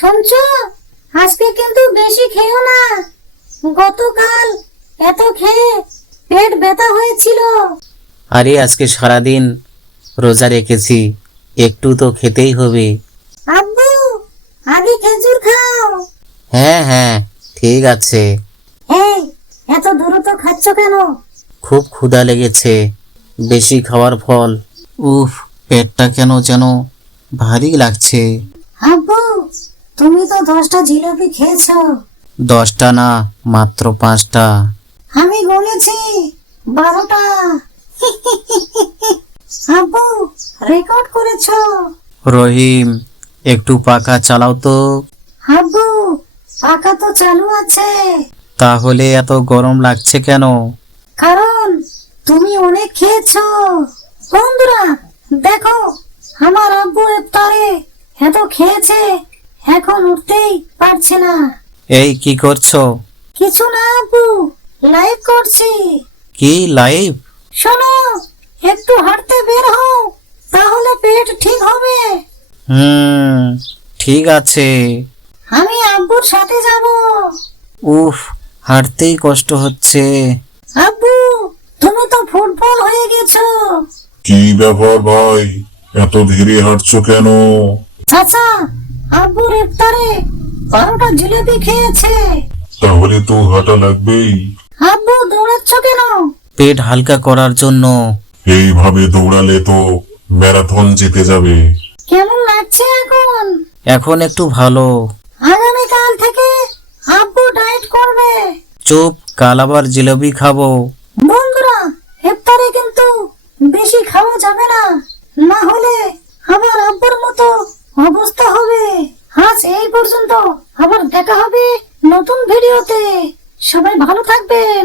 শুনছো, আজকে কিন্তু বেশি খেও না। গতকাল এত খেয়ে পেট ব্যথা হয়েছিল। আরে আজকে সারাদিন রোজা রেখেছি, একটু তো খেতেই হবে। আব্বু, আগে খেজুর খাও। হ্যাঁ হ্যাঁ, ঠিক আছে। এই, এত দ্রুত খাচ্ছ কেন? খুব ক্ষুধা লেগেছে, বেশি খাওয়ার ফল। উফ, পেটটা কেন যেন ভারী লাগছে। আব্বু, তুমি তো 10টা জিলাপি খেয়েছো। 10টা না, মাত্র 5টা। আমি গুনেছি 12টা। আব্বু, রেকর্ড করেছো। রহিম, একটু পাখা চালাও তো। আব্বু, পাখা তো চালু আছে। তাহলে এত গরম লাগছে কেন? কারণ তুমি অনেক খেয়েছো। বন্ধুরা দেখো, আমার আব্বু ইফতারে এত খেয়েছে, এখন উঠতেই পারছে না। এই কি করছো? কিছু না আব্বু, লাইভ করছি। কি লাইভ? শোনো, একটু হাঁটতে বের হও, তাহলে পেট ঠিক হবে। ঠিক আছে। আমি আব্বুর সাথে যাব। উফ, হাঁটতেই কষ্ট হচ্ছে। আব্বু, তুমি তো ফুটবল হয়ে গেছো। কি ব্যাপার ভাই, এত ধীরে হাঁটছো কেন? চাচা, আব্বুর ইফতারে 12টা জিলাপি খেয়েছে। তাহলে তো হাঁটা লাগবেই। আব্বু, দৌড়াচ্ছ কেন? পেট হালকা করার জন্য। এইভাবে দৌড়ালে তো ম্যারাথন জিতে যাবে। কেমন লাগছে এখন? এখন একটু ভালো। আগামীকাল থেকে আব্বু ডায়েট করবে। চুপ, কাল আবার জিলাপি খাবো। বন্ধুরা, ইফতারে কিন্তু বেশি খাওয়া যাবে না, না হলে আবার আব্বুর মতো অবস্থা হবে। আজ এই পর্যন্ত, আবার দেখা হবে নতুন ভিডিওতে। সবাই ভালো থাকবেন।